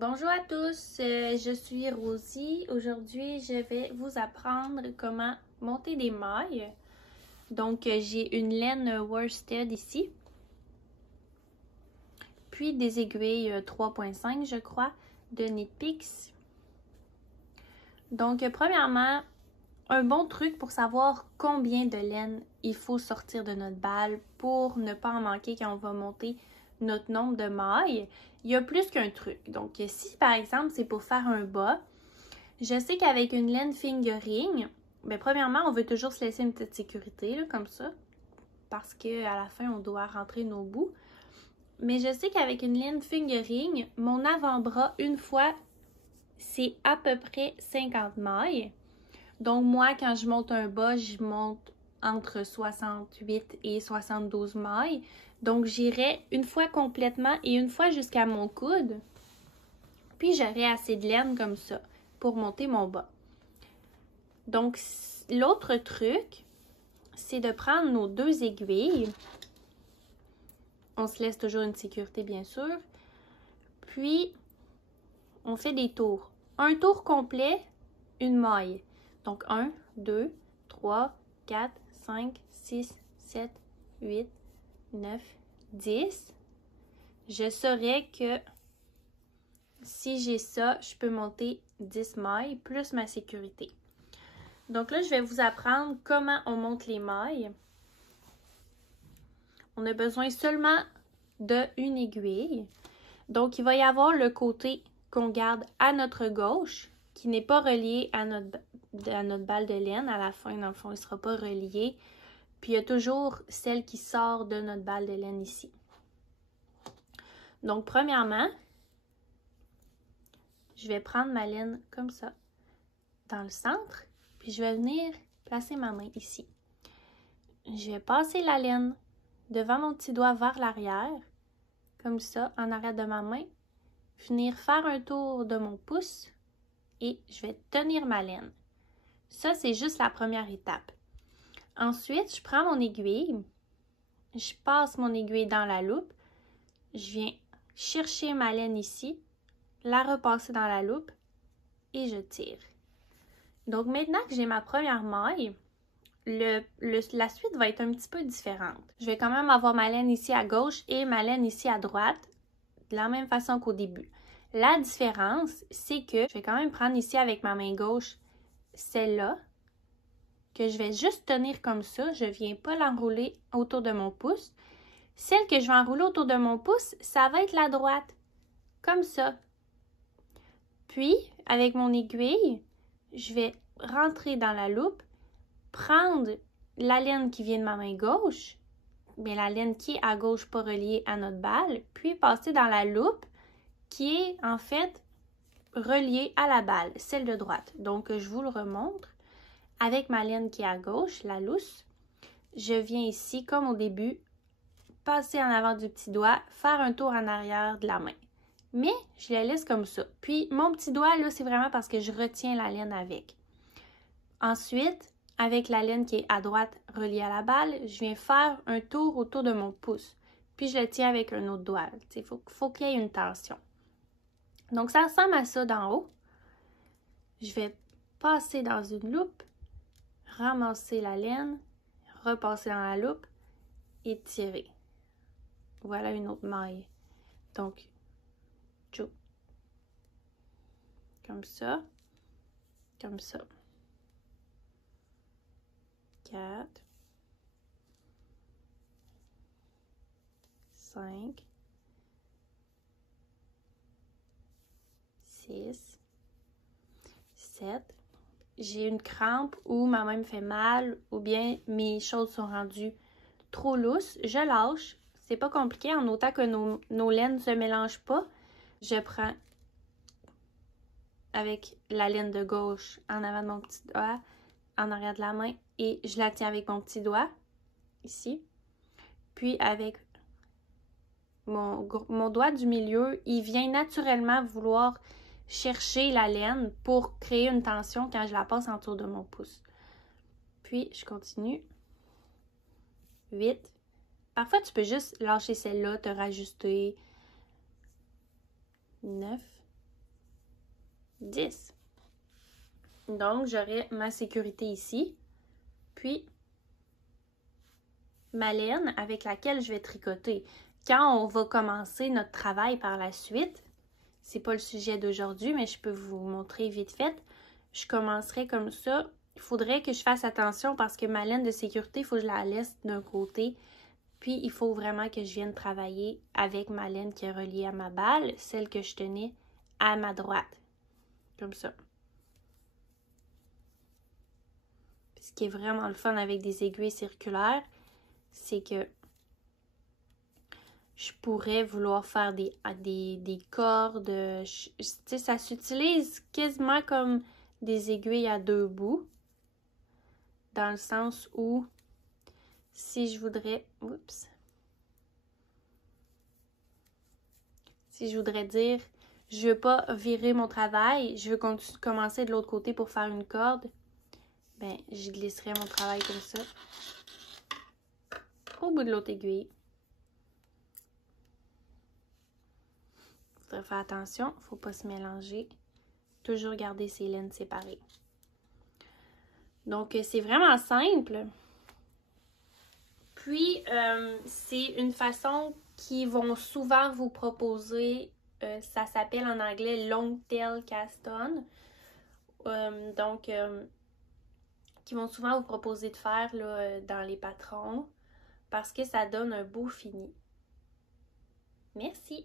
Bonjour à tous, je suis Rosie. Aujourd'hui, je vais vous apprendre comment monter des mailles. Donc, j'ai une laine worsted ici, puis des aiguilles 3.5, je crois, de Knit Picks. Donc, premièrement, un bon truc pour savoir combien de laine il faut sortir de notre balle pour ne pas en manquer quand on va monter notre nombre de mailles. Il y a plus qu'un truc. Donc, si par exemple, c'est pour faire un bas, je sais qu'avec une laine fingering, bien, premièrement, on veut toujours se laisser une petite sécurité, là, comme ça, parce qu'à la fin, on doit rentrer nos bouts. Mais je sais qu'avec une laine fingering, mon avant-bras, une fois, c'est à peu près 50 mailles. Donc, moi, quand je monte un bas, je monte entre 68 et 72 mailles. Donc, j'irai une fois complètement et une fois jusqu'à mon coude. Puis, j'aurai assez de laine comme ça pour monter mon bas. Donc, l'autre truc, c'est de prendre nos deux aiguilles. On se laisse toujours une sécurité, bien sûr. Puis, on fait des tours. Un tour complet, une maille. Donc, 1, 2, 3, 4, 5, 6, 7, 8, 9, 10. Je saurais que si j'ai ça, je peux monter 10 mailles plus ma sécurité. Donc là, je vais vous apprendre comment on monte les mailles. On a besoin seulement d'une aiguille. Donc, il va y avoir le côté qu'on garde à notre gauche, qui n'est pas relié à notre balle de laine. À la fin, dans le fond, il ne sera pas relié. Puis, il y a toujours celle qui sort de notre balle de laine ici. Donc, premièrement, je vais prendre ma laine comme ça, dans le centre. Puis, je vais venir placer ma main ici. Je vais passer la laine devant mon petit doigt vers l'arrière, comme ça, en arrière de ma main. Venir faire un tour de mon pouce et je vais tenir ma laine. Ça, c'est juste la première étape. Ensuite, je prends mon aiguille, je passe mon aiguille dans la loupe, je viens chercher ma laine ici, la repasser dans la loupe et je tire. Donc maintenant que j'ai ma première maille, la suite va être un petit peu différente. Je vais quand même avoir ma laine ici à gauche et ma laine ici à droite, de la même façon qu'au début. La différence, c'est que je vais quand même prendre ici avec ma main gauche celle-là, que je vais juste tenir comme ça. Je ne viens pas l'enrouler autour de mon pouce. Celle que je vais enrouler autour de mon pouce, ça va être la droite, comme ça. Puis, avec mon aiguille, je vais rentrer dans la loupe, prendre la laine qui vient de ma main gauche, bien la laine qui est à gauche pas reliée à notre balle, puis passer dans la loupe qui est en fait reliée à la balle, celle de droite. Donc, je vous le remontre. Avec ma laine qui est à gauche, la lousse, je viens ici, comme au début, passer en avant du petit doigt, faire un tour en arrière de la main. Mais je la laisse comme ça. Puis, mon petit doigt, là, c'est vraiment parce que je retiens la laine avec. Ensuite, avec la laine qui est à droite reliée à la balle, je viens faire un tour autour de mon pouce. Puis, je le tiens avec un autre doigt. Il faut qu'il y ait une tension. Donc, ça ressemble à ça d'en haut. Je vais passer dans une loupe, ramasser la laine, repasser dans la loupe et tirer. Voilà une autre maille. Donc, tchou. Comme ça. Comme ça. 4. 5. 6. 7. J'ai une crampe ou ma main me fait mal ou bien mes choses sont rendues trop lousses. Je lâche. C'est pas compliqué en autant que nos laines ne se mélangent pas. Je prends avec la laine de gauche en avant de mon petit doigt, en arrière de la main et je la tiens avec mon petit doigt ici. Puis avec mon doigt du milieu, il vient naturellement vouloir chercher la laine pour créer une tension quand je la passe autour de mon pouce. Puis, je continue. 8. Parfois, tu peux juste lâcher celle-là, te rajuster. 9. 10. Donc, j'aurai ma sécurité ici, puis ma laine avec laquelle je vais tricoter. Quand on va commencer notre travail par la suite, c'est pas le sujet d'aujourd'hui, mais je peux vous montrer vite fait. Je commencerai comme ça. Il faudrait que je fasse attention parce que ma laine de sécurité, il faut que je la laisse d'un côté. Puis, il faut vraiment que je vienne travailler avec ma laine qui est reliée à ma balle, celle que je tenais à ma droite. Comme ça. Puis, ce qui est vraiment le fun avec des aiguilles circulaires, c'est que je pourrais vouloir faire des cordes. Tu sais, ça s'utilise quasiment comme des aiguilles à deux bouts. Dans le sens où, si je voudrais... Oups. Si je voudrais dire, je veux pas virer mon travail, je veux commencer de l'autre côté pour faire une corde, ben, je glisserais mon travail comme ça au bout de l'autre aiguille. Faudrait faire attention, faut pas se mélanger. Toujours garder ses laines séparées. Donc, c'est vraiment simple. Puis, c'est une façon qu'ils vont souvent vous proposer. Ça s'appelle en anglais long tail cast on. Qui vont souvent vous proposer de faire là, dans les patrons parce que ça donne un beau fini. Merci!